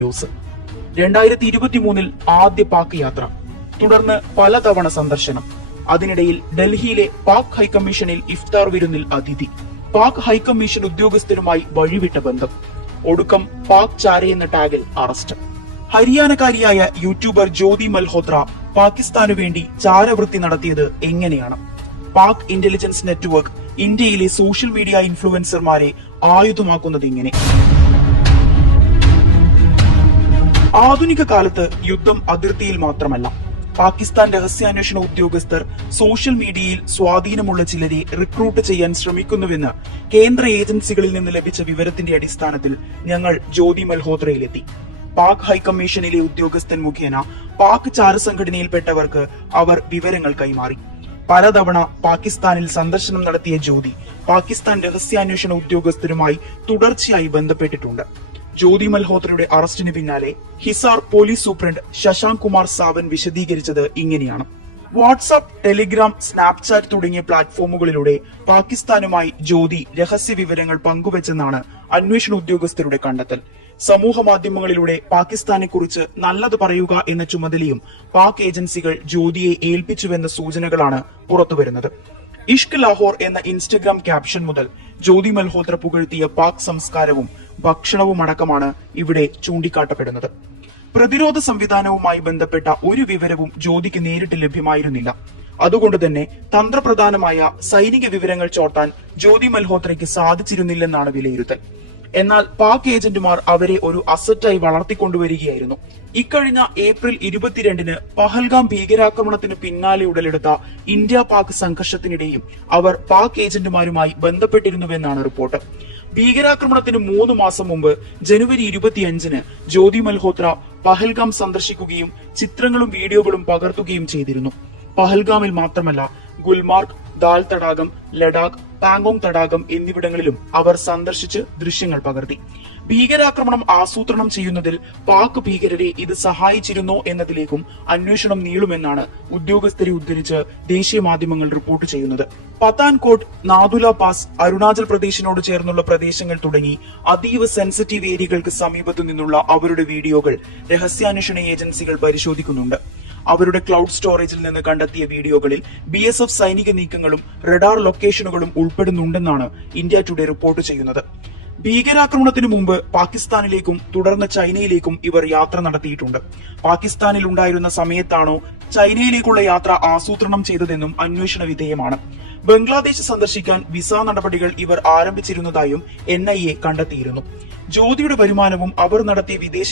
News. 2023 ആദ്യ പാക് യാത്ര, തുടർന്ന് പലതവണ സന്ദർശനം. അതിനിടയിൽ ഡൽഹിയിലെ പാക് ഹൈക്കമ്മീഷനിൽ ഇഫ്താർ വിരുന്നിൽ അതിഥി. പാക് ഹൈക്കമ്മീഷൻ ഉദ്യോഗസ്ഥരുമായി വഴിവിട്ട ബന്ധം. ഒടുക്കം പാക് ചാര എന്ന ടാഗിൽ അറസ്റ്റ്. ഹരിയാനക്കാരിയായ യൂട്യൂബർ ജ്യോതി മൽഹോത്ര പാകിസ്ഥാനു വേണ്ടി ചാരവൃത്തി നടത്തിയത് എങ്ങനെയാണ്? പാക് ഇന്റലിജൻസ് നെറ്റ്വർക്ക് ഇന്ത്യയിലെ സോഷ്യൽ മീഡിയ ഇൻഫ്ലുവൻസർമാരെ ആയുധമാക്കുന്നത് എങ്ങനെ? ആധുനിക കാലത്ത് യുദ്ധം അതിർത്തിയിൽ മാത്രമല്ല. പാകിസ്ഥാൻ രഹസ്യാന്വേഷണ ഉദ്യോഗസ്ഥർ സോഷ്യൽ മീഡിയയിൽ സ്വാധീനമുള്ള ചിലരെ റിക്രൂട്ട് ചെയ്യാൻ ശ്രമിക്കുന്നുവെന്ന് കേന്ദ്ര ഏജൻസികളിൽ നിന്ന് ലഭിച്ച വിവരത്തിന്റെ അടിസ്ഥാനത്തിൽ ഞങ്ങൾ ജ്യോതി മൽഹോത്രയിലെത്തി. പാക് ഹൈക്കമ്മീഷനിലെ ഉദ്യോഗസ്ഥൻ മുഖേന പാക് ചാരസംഘടനയിൽപ്പെട്ടവർക്ക് അവർ വിവരങ്ങൾ കൈമാറി. പലതവണ പാകിസ്ഥാനിൽ സന്ദർശനം നടത്തിയ ജ്യോതി പാകിസ്ഥാൻ രഹസ്യാന്വേഷണ ഉദ്യോഗസ്ഥരുമായി തുടർച്ചയായി ബന്ധപ്പെട്ടിട്ടുണ്ട്. ജ്യോതി മൽഹോത്രയുടെ അറസ്റ്റിന് പിന്നാലെ ഹിസാർ പോലീസ് സൂപ്രണ്ട് ശശാങ്ക് കുമാർ സാവൻ വിശദീകരിച്ചത് ഇങ്ങനെയാണ്. വാട്സ്ആപ്പ്, ടെലിഗ്രാം, സ്നാപ്ചാറ്റ് തുടങ്ങിയ പ്ലാറ്റ്ഫോമുകളിലൂടെ പാകിസ്ഥാനുമായി ജ്യോതി രഹസ്യ വിവരങ്ങൾ പങ്കുവച്ചെന്നാണ് അന്വേഷണ ഉദ്യോഗസ്ഥരുടെ കണ്ടെത്തൽ. സമൂഹ മാധ്യമങ്ങളിലൂടെ പാകിസ്ഥാനെ കുറിച്ച് നല്ലത് പറയുക എന്ന ചുമതലയും പാക് ഏജൻസികൾ ജ്യോതിയെ ഏൽപ്പിച്ചുവെന്ന സൂചനകളാണ് പുറത്തുവരുന്നത്. ഇഷ്ക് ലാഹോർ എന്ന ഇൻസ്റ്റഗ്രാം ക്യാപ്ഷൻ മുതൽ ജ്യോതി മൽഹോത്ര പുകഴ്ത്തിയ പാക് സംസ്കാരവും ഭക്ഷണവും അടക്കമാണ് ഇവിടെ ചൂണ്ടിക്കാട്ടപ്പെടുന്നത്. പ്രതിരോധ സംവിധാനവുമായി ബന്ധപ്പെട്ട ഒരു വിവരവും ജ്യോതിക്ക് നേരിട്ട് ലഭ്യമായിരുന്നില്ല. അതുകൊണ്ട് തന്നെ തന്ത്രപ്രധാനമായ സൈനിക വിവരങ്ങൾ ചോർത്താൻ ജ്യോതി മൽഹോത്രയ്ക്ക് സാധിച്ചിരുന്നില്ലെന്നാണ് വിലയിരുത്തൽ. എന്നാൽ പാക് ഏജന്റുമാർ അവരെ ഒരു അസറ്റായി വളർത്തിക്കൊണ്ടുവരികയായിരുന്നു. ഇക്കഴിഞ്ഞ ഏപ്രിൽ 22-ന് പഹൽഗാം ഭീകരാക്രമണത്തിന് പിന്നാലെ ഉടലെടുത്ത ഇന്ത്യ പാക് സംഘർഷത്തിനിടെയും അവർ പാക് ഏജന്റുമാരുമായി ബന്ധപ്പെട്ടിരുന്നുവെന്നാണ് റിപ്പോർട്ട്. ഭീകരാക്രമണത്തിന് 3 മാസം മുമ്പ് ജനുവരി 25-ന് ജ്യോതി മൽഹോത്ര പഹൽഗാം സന്ദർശിക്കുകയും ചിത്രങ്ങളും വീഡിയോകളും പകർത്തുകയും ചെയ്തിരുന്നു. പഹൽഗാമിൽ മാത്രമല്ല, ഗുൽമാർഗ്, ദാൽ തടാകം, ലഡാക്ക്, പാങ്കോങ് തടാകം എന്നിവിടങ്ങളിലും അവർ സന്ദർശിച്ച് ദൃശ്യങ്ങൾ പകർത്തി. ഭീകരാക്രമണം ആസൂത്രണം ചെയ്യുന്നതിൽ പാക് ഭീകരരെ ഇത് സഹായിച്ചിരുന്നോ എന്നതിലേക്കും അന്വേഷണം നീളുമെന്നാണ് ഉദ്യോഗസ്ഥരെ ഉദ്ധരിച്ച് ദേശീയ മാധ്യമങ്ങൾ റിപ്പോർട്ട് ചെയ്യുന്നത്. പത്താൻകോട്ട്, നാഥുല പാസ്, അരുണാചൽ പ്രദേശിനോട് ചേർന്നുള്ള പ്രദേശങ്ങൾ തുടങ്ങി അതീവ സെൻസിറ്റീവ് ഏരിയകൾക്ക് സമീപത്തു നിന്നുള്ള അവരുടെ വീഡിയോകൾ രഹസ്യാന്വേഷണ ഏജൻസികൾ പരിശോധിക്കുന്നുണ്ട്. അവരുടെ ക്ലൗഡ് സ്റ്റോറേജിൽ നിന്ന് കണ്ടെത്തിയ വീഡിയോകളിൽ BSF സൈനിക നീക്കങ്ങളും റഡാർ ലൊക്കേഷനുകളും ഉൾപ്പെടുന്നുണ്ടെന്നാണ് ഇന്ത്യ ടുഡേ റിപ്പോർട്ട് ചെയ്യുന്നത്. ഭീകരാക്രമണത്തിനു മുമ്പ് പാകിസ്ഥാനിലേക്കും തുടർന്ന് ചൈനയിലേക്കും ഇവർ യാത്ര നടത്തിയിട്ടുണ്ട്. പാകിസ്ഥാനിൽ ഉണ്ടായിരുന്ന സമയത്താണോ ചൈനയിലേക്കുള്ള യാത്ര ആസൂത്രണം ചെയ്തതെന്നും അന്വേഷണ വിധേയമാണ്. ബംഗ്ലാദേശ് സന്ദർശിക്കാൻ വിസ നടപടികൾ ഇവർ ആരംഭിച്ചിരുന്നതായും NIA കണ്ടെത്തിയിരുന്നു. ജ്യോതിയുടെ വരുമാനവും അവർ നടത്തിയ വിദേശ